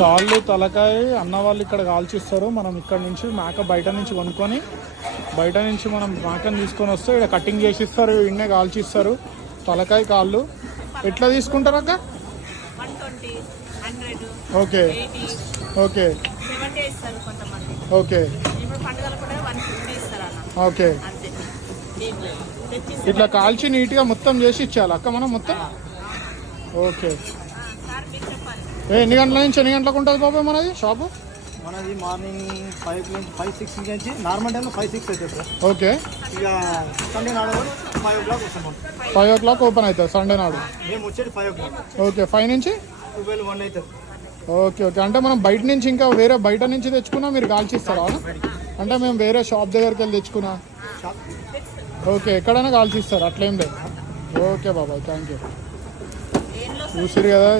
కాళ్ళు తలకాయ అన్న వాళ్ళు ఇక్కడ కాల్చిస్తారు. మనం ఇక్కడ నుంచి మేక బయట నుంచి కొనుక్కొని బయట నుంచి మనం మేకని తీసుకొని వస్తే ఇక్కడ కటింగ్ చేసి ఇస్తారు, ఇన్నే కాల్చిస్తారు. తలకాయ కాళ్ళు ఎట్లా తీసుకుంటారు అక్క? Okay okay okay okay. ఇట్లా కాల్చి నీట్గా మొత్తం చేసి ఇచ్చేయాలి అక్క మనం మొత్తం. ఓకే. ఎన్ని గంటల నుంచి ఎన్ని గంటలకు ఉంటుంది బాబాయ్ మనది షాపు? మనది మార్నింగ్ 5 నుంచి 5-6 నుంచి నార్మల్ టైంలో 5-6 అవుతుంది సార్. ఓకే. ఇక సండే నాడు 5 o'clock వస్తాం. 5 o'clock ఓపెన్ అవుతుంది సండే నాడు. మేము వచ్చేది 5 o'clock. ఓకే. 5 నుంచి 12-1 అవుతుంది. Okay okay. అంటే మనం బయట నుంచి ఇంకా వేరే బయట నుంచి తెచ్చుకున్నా మీరు కాల్చిస్తారా? అంటే మేము వేరే షాప్ దగ్గరికి వెళ్ళి తెచ్చుకున్నా. ఓకే. ఎక్కడైనా కాల్చిస్తారు అట్లేం లేదు. ఓకే బాబాయ్, థ్యాంక్ యూ. చూసిరు కదా.